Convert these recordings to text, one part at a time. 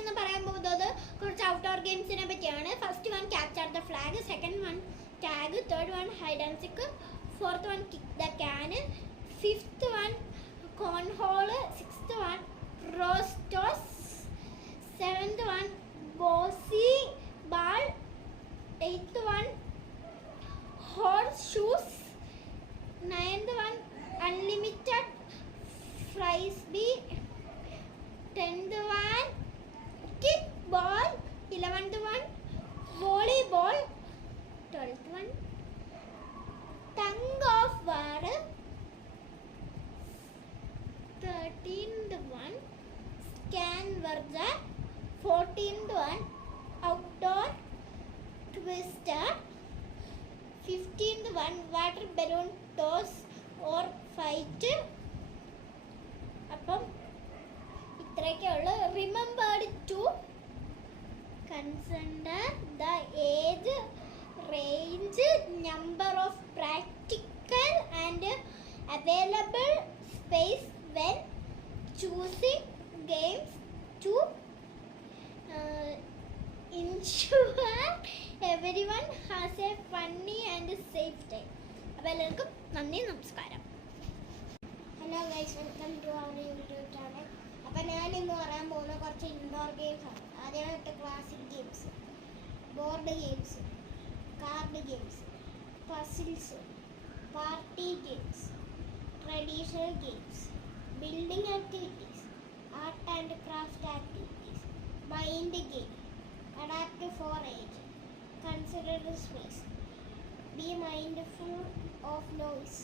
ഇന്ന് പറയാൻ പോകുന്നത് കുറച്ച് ഔട്ട്ഡോർ ഗെയിംസിനെ പറ്റിയാണ്. First one capture the flag, second one tag, third one hide and seek, fourth one kick the can, fifth one cornhole, sixth one rostos, seventh one bocce ball, eighth one horse shoes, ninth one unlimited frisbee, 10th one kickball, 11th one volleyball, 12th one tug of war, 13th one scan verger, 14th one outdoor twister, 15th one water balloon toss or fight. അപ്പം ഇത്രയൊക്കെയുള്ളൂ. Remembered to consider the age, range, number of practical and available space when choosing games to insure everyone has a funny and safe time. അപ്പോൾ എല്ലാവർക്കും നന്ദി, നമസ്കാരം. Hello guys, welcome to our YouTube channel. അപ്പം ഞാൻ ഇന്ന് പറയാൻ പോകുന്ന കുറച്ച് ഇൻഡോർ ഗെയിംസ് ആണ്. ആദ്യമായിട്ട് classic games, board games, card games, puzzles, party games, traditional games, building activities, art and craft activities, mind game, adapt for age, consider space, be mindful of noise,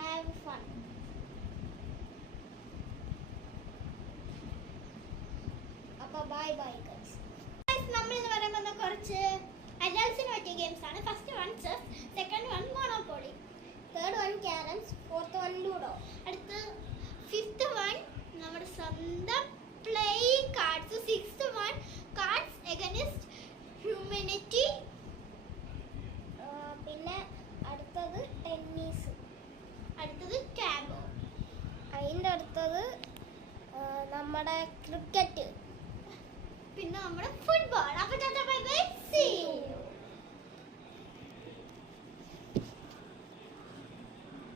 have fun. അപ്പോൾ bye bye guys. നമ്മൾ ഇന്ന് പറയാൻ പോകുന്ന കുറച്ച് അഡൾട്ട്സിന് പറ്റിയ games ആണ്. First one chess, second one Monopoly, third one carroms, fourth one ludo, അടുത്ത് ഫിഫ്ത്ത് വൺ നമ്മുടെ സ്വന്തം playing cards, sixth one cards against humanity, പിന്നെ അടുത്തത് ടെന്നീസ്, അടുത്തത് ടാബോ, അതിൻ്റെ അടുത്തത് നമ്മുടെ ക്രിക്കറ്റ്, പിന്നെ നമ്മുടെ ഫുട്ബോൾ. അപ്പോൾ ബൈ ബൈ, സീ യു.